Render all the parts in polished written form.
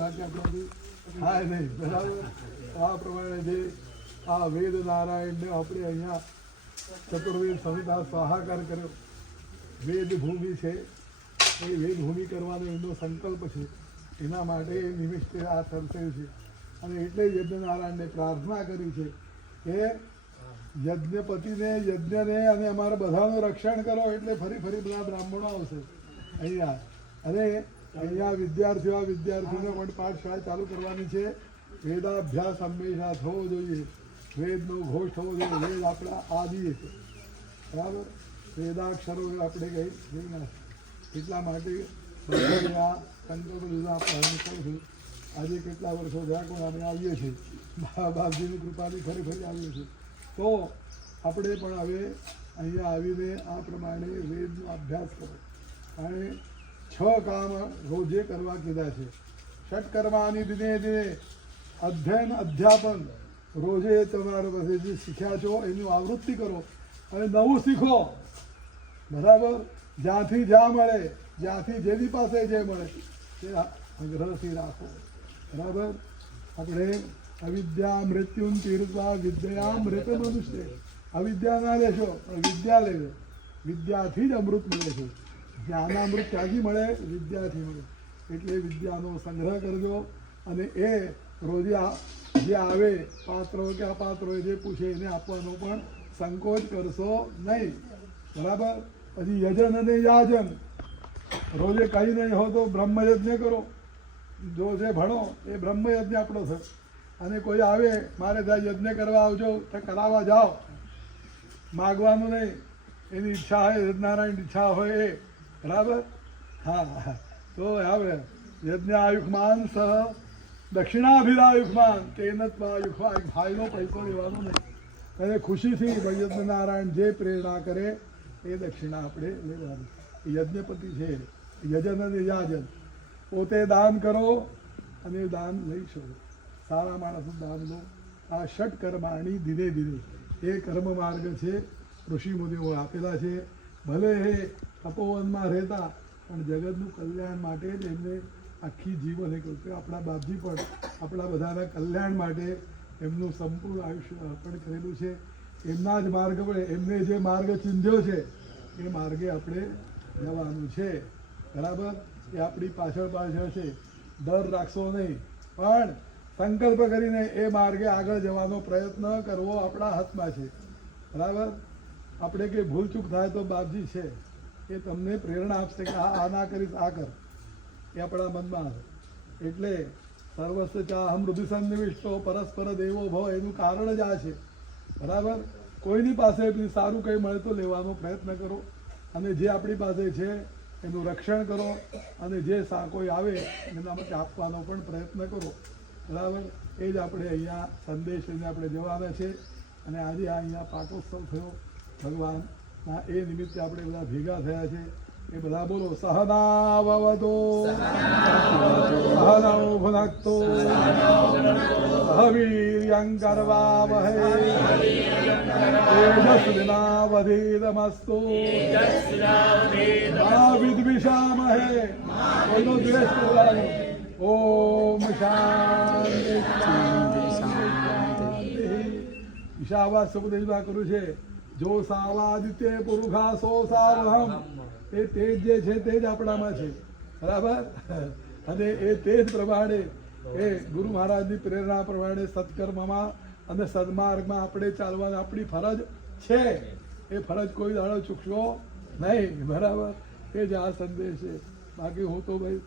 બાકી આપણાથી થાય નહીં. બરાબર. આ પ્રમાણે જે આ વેદ નારાયણને આપણે અહીંયા ચતુર્વેદ સંહિતા સ્વાહાકાર કર્યો. વેદ ભૂમિ છે એ વેદ ભૂમિ કરવાનો એમનો સંકલ્પ છે. એના માટે નિમિત્તે આ થયું છે. અને એટલે યજ્ઞનારાયણને પ્રાર્થના કરી છે કે યજ્ઞપતિને યજ્ઞને અને અમારા બધાનું રક્ષણ કરો. એટલે ફરી ફરી બધા બ્રાહ્મણો આવશે અહીંયા. અને અહીંયા વિદ્યાર્થીઓને પણ પાઠશાળા ચાલુ કરવાની છે. વેદાભ્યાસ હંમેશા થવો જોઈએ. વેદનો ઘોષ થવો જોઈએ. વેદ આપણા આદિ છે. બરાબર. વેદાક્ષરો આપણે કહી ના. એટલા માટે બધા આ સંકલ્પ લીધા આપણે અનુસરશું. આજે કેટલા વર્ષો થયા પણ અમે આવીએ છીએ. બાપજીની કૃપાથી ફરી ફરી આવીએ છીએ. તો આપણે પણ હવે અહીંયા આવીને આ પ્રમાણે વેદનો અભ્યાસ કરો. અને 6 કામ રોજે કરવા કીધા છે. ષટકર્માની દિને દિને અધ્યયન અધ્યાપન રોજે તમારા પાસે જે શીખ્યા છો એની આવૃત્તિ કરો અને નવું શીખો. બરાબર. જ્યાંથી જ્યાં મળે, જ્યાંથી જેની પાસે જે મળે તે સંગ્રહથી રાખો. બરાબર. આપણે અવિદ્યા મૃત્યુ તીર્થવા વિદ્યા મૃત મનુષ્ય. અવિદ્યા ના લેશો પણ વિદ્યા લેજો. વિદ્યાથી જ અમૃત મળે છે. જ્ઞાનામૃત ક્યાંથી મળે? વિદ્યાથી મળે. એટલે વિદ્યાનો સંગ્રહ કરજો. અને એ રોજે જે આવે પાત્રો કે અપાત્રો જે પૂછે એને આપવાનો પણ સંકોચ કરશો નહીં. બરાબર. પછી યજન અને યાજન રોજે કંઈ નહીં હો તો બ્રહ્મયજ્ઞ કરો. જો જે ભણો એ બ્રહ્મયજ્ઞ આપણો થયો. અને કોઈ આવે મારે ત્યાં યજ્ઞ કરવા આવજો તો કરાવવા જાઓ. માગવાનું નહીં. એની ઈચ્છા હોય નારાયણ ઈચ્છા હોય એ. બરાબર. હા. તો હવે યજ્ઞ આયુષ્માન સહ દક્ષિણાભિરાયુષ્માન તેનત્વાયુષ્મા. ભાઈનો પૈસો લેવાનો નહીં. અને ખુશીથી યજ્ઞ નારાયણ જે પ્રેરણા કરે એ દક્ષિણા આપણે લેવાની. યજ્ઞપતિ છે. યજન અને યાજન પોતે દાન કરો અને દાન લઈ શકો. સારા માણસનું દાન લો. આ ષટકર્માણી ધીરે ધીરે એ કર્મ માર્ગ છે. ઋષિ મુનિઓ આપેલા છે. ભલે એ તપોવનમાં રહેતા પણ જગતનું કલ્યાણ માટે જ એમને આખી જીવન એ કહ્યું કે આપણા બાપજી પણ આપણા બધાના કલ્યાણ માટે એમનું સંપૂર્ણ આયુષ્ય અર્પણ કરેલું છે. એમના જ માર્ગ પર એમને જે માર્ગ ચિંધ્યો છે એ માર્ગે આપણે જવાનું છે. બરાબર. એ આપણી પાછળ છે. ડર રાખશો નહીં પણ સંકલ્પ કરીને એ માર્ગે આગળ જવાનો પ્રયત્ન કરવો આપણા હાથમાં છે. બરાબર. આપણે કંઈ ભૂલચૂક થાય તો બાપજી છે એ તમને પ્રેરણા આપશે કે આ ના કરીશ આ કર. એ આપણા મનમાં આવે. એટલે સર્વસ્વ ચાહમ હૃદય સન્નિવિષ્ટો પરસ્પર દેવો ભવ એનું કારણ જ આ છે. બરાબર. કોઈની પાસે સારું કંઈ મળે તો લેવાનો પ્રયત્ન કરો. અને જે આપણી પાસે છે એનું રક્ષણ કરો. અને જે કોઈ આવે એના માટે આપવાનો પણ પ્રયત્ન કરો. બરાબર. એ જ આપણે અહીંયા સંદેશ લઈને આપણે જવાના છે. અને આજે અહીંયા પાટોત્સવ થયો ભગવાનના એ નિમિત્તે આપણે બધા ભેગા થયા છે. એ બધા બોલો સહનાવવતો સહનૌ ભુનક્તો સહ વીર્યંકરવાવહૈ તેજસ્વિનાવધીતમસ્તુ મા વિદ્વિષામહે. કોઈનો દ્વેષ કરવાનો. ઓમ શાંતિ. ઈશાવાસ સુખદેવમાં કર્યું છે. જો સાવાદિત્ય પુરુષા સો સાવહમ. એ તેજ જે છે તે જ આપણામાં છે. બરાબર. અને એ તેજ પ્રમાણે એ ગુરુ મહારાજની પ્રેરણા પ્રમાણે સત્કર્મમાં અને સદમાર્ગમાં આપણે ચાલવાની આપણી ફરજ છે. એ ફરજ કોઈ દાડો ચૂકશો નહીં. બરાબર. એ જ આ સંદેશ છે. બાકી હું તો ભાઈ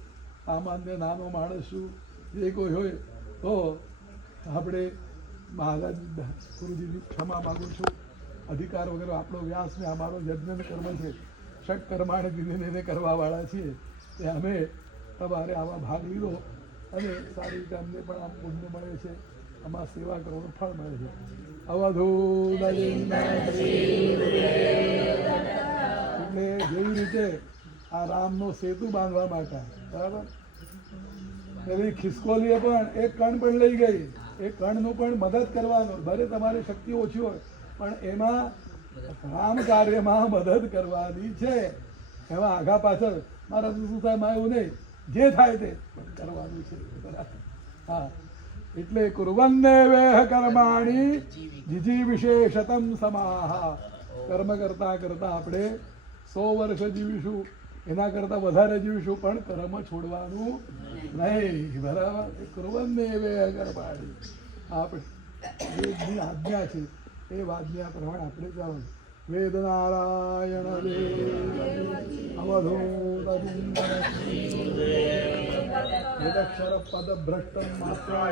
સામાન્ય નાનો માણસ છું. જે કોઈ હોય તો આપણે મહારાજ ગુરુજીની ક્ષમા માગું છું. અધિકાર વગર આપણો વ્યાસ ને અમારો યજ્ઞ કર્મ છે. ષટકર્માણ દિને કરવાવાળા છીએ. એ અમે તમારે આવા ભાગ લીધો અને સારી રીતે અમને પણ આમ પુણ્ય મળે છે. આમાં સેવા કરવાનું ફળ મળે છે. અવધૂત એટલે જેવી રીતે આ રામનો સેતુ બાંધવા માટે. બરાબર. એવી ખિસકોલીએ પણ એક કણ પણ લઈ ગઈ. એ કણનું પણ મદદ કરવાનું. ભલે તમારી શક્તિ ઓછી હોય પણ એમાં રામ કાર્યમાં મદદ કરવાની છે. એમાં આગા પાછળ મારા શું થાય માં એવું નહીં જે થાય તે કરવાનું છે. હા, એટલે કુર્વન્નેવેહ કર્માણી જીજીવિષે શતમ સમાહ. કર્મ કરતા કરતા આપણે 100 વર્ષ જીવીશું, એના કરતા વધારે જીવીશું, પણ કર્મ છોડવાનું નહીં. બરાબર? કુર્વન્નેવેહ કર્માણી આપણે વેદની આજ્ઞા છે એ આજ્ઞા પ્રમાણે આપણે ચાલવાનું. વેદ નારાયણ અવધૂત વેદક્ષર પદ ભ્રષ્ટ માત્રા